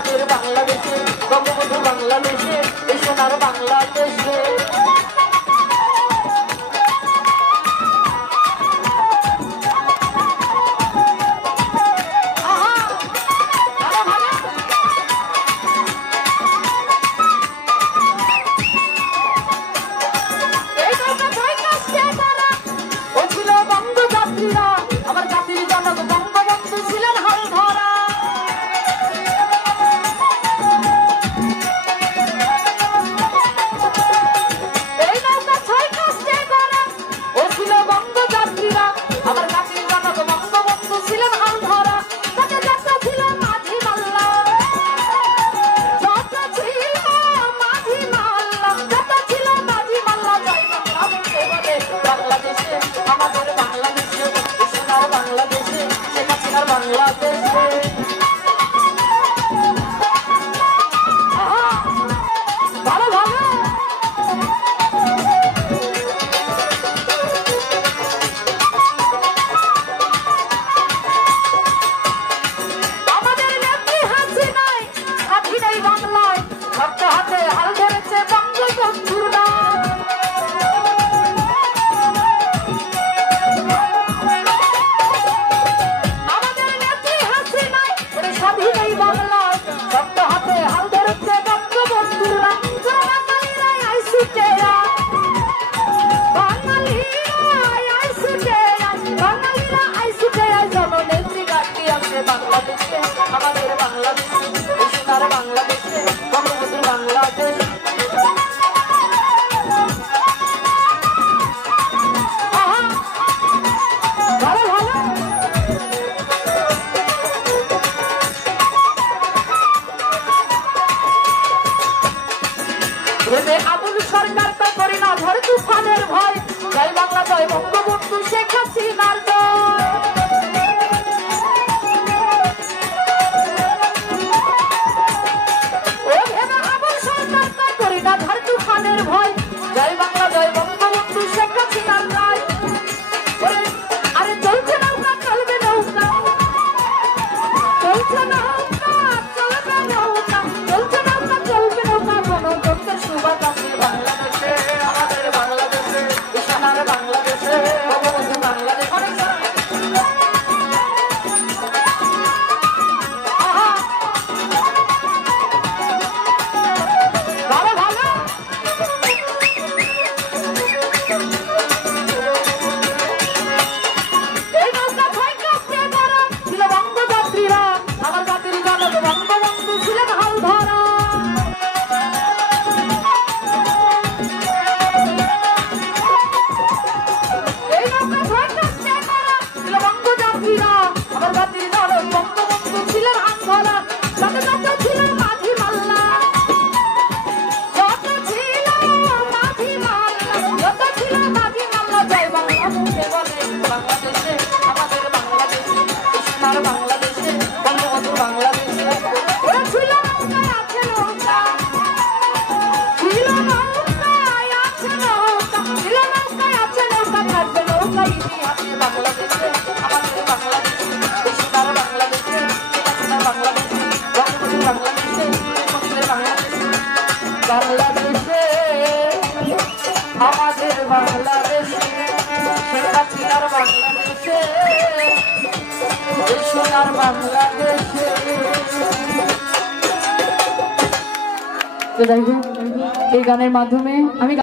আমাদের বাংলাদেশে বঙ্গবন্ধু বাংলাদেশে এই সোনার বাংলাদেশে আবুল সরকার তো করি না ধর তুফানের ভয় জয় বাংলা জয় বঙ্গবন্ধু শেখ হাসিনার আবুল সরকার তো করি না ধর তুফানের ভয় জয় বাংলা জয় বঙ্গবন্ধু শেখ হাসিনার রায় আরে চলছে নৌকা চলবে নৌকা চলছে নৌকা চলবে নৌকা চলছে নৌকা চলবে নৌকা গণতন্ত্রের সুবাদ আছে বাংলাদেশে আমাদের বাংলাদেশে সোনার বাংলাদেশে বঙ্গবন্ধু বাংলাদেশ ভালো ভালো এই নৌকা ছয় কাছে ধরা ছিল বঙ্গযাত্রীরা আমার জাতির জনক বঙ্গবন্ধু ছিলেন হাল ধরা এই নৌকা ছয় কাছে ধরা ছিল বঙ্গযাত্রীরা আমার জাতির জনক বঙ্গবন্ধু ছিলেন হাল ধরা তাতে তাতে ছিল মাঝি মাল্লা যত ছিল মাঝি মাল্লা যত ছিল মাঝি মাল্লা জয় বাংলাদেশে বলে বাংলাদেশে আমাদের বাংলাদেশে সোনার বাংলাদেশে বঙ্গবন্ধু বাংলাদেশে ওরা ছিল নৌকায় আছে নৌকা ছিল নৌকায় আছে নৌকা ছিল নৌকায় আছে নৌকা থাকবে নৌকা ইতিহাসে বাংলাদেশে আমাদের বাংলাদেশে সোনার বাংলাদেশে সোনার বাংলাদেশে বঙ্গবন্ধু বাংলাদেশে আমাদের বাংলাদেশে বাংলাদেশে আমাদের বাংলাদেশে শেখ হাসিনার বাংলাদেশে সোনার বাংলাদেশে তো যাই হোক এই গানের মাধ্যমে আমি